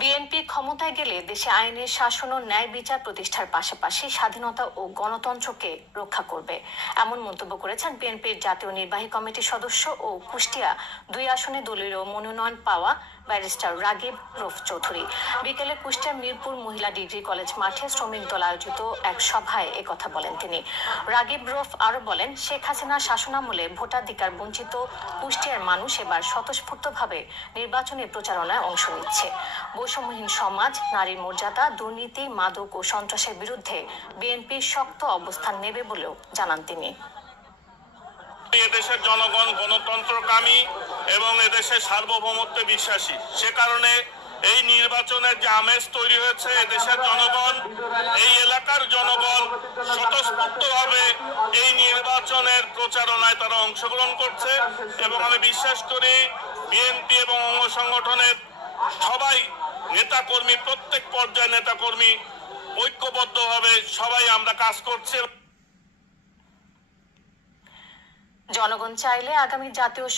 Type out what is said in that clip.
BNP ক্ষমতায় গেলে দেশে আইনের শাসন ও ন্যায় বিচার প্রতিষ্ঠার পাশাপাশি স্বাধীনতা ও গণতন্ত্রকে রক্ষা করবে, এমন মন্তব্য করেছেন বিএনপির জাতীয় নির্বাহী কমিটির সদস্য ও কুষ্টিয়া 2 আসনে দলীয় মনোনয়ন পাওয়া ব্যারিস্টার রাগিব রউফ চৌধুরী। বিকেলে কুষ্টিয়ার মিরপুর মহিলা ডিগ্রি কলেজ মাঠে শ্রমিক দল আয়োজিত এক সভায় একথা বলেন তিনি। রাগিব রউফ আরো বলেন, শেখ হাসিনার শাসনামলে ভোটাধিকার বঞ্চিত কুষ্টিয়ার মানুষ এবার স্বতঃস্ফূর্তভাবে নির্বাচনী প্রচারণায় অংশ নিচ্ছে। বৈষম্যহীন সমাজ, নারীর মর্যাদা, দুর্নীতি, মাদক ও সন্ত্রাসের বিরুদ্ধে বিএনপি শক্ত অবস্থান নেবে বলেও জানান তিনি। এদেশের জনগণ গণতন্ত্রকামী এবং এদেশের সার্বভৌমত্বে বিশ্বাসী। সে কারণে এই নির্বাচনের যে আমেজ তৈরি হয়েছে, এদেশের জনগণ, এই এলাকার জনগণ স্বতঃস্ফূর্তভাবে এই নির্বাচনের প্রচারণায় তারা অংশগ্রহণ করছে এবং আমি বিশ্বাস করি বিএনপি এবং অঙ্গ সংগঠনের সবাই নেতাকর্মী, প্রত্যেক পর্যায়ে নেতাকর্মী ঐক্যবদ্ধভাবে সবাই আমরা কাজ করছি। জনগণ চাইলে আগামী জাতীয়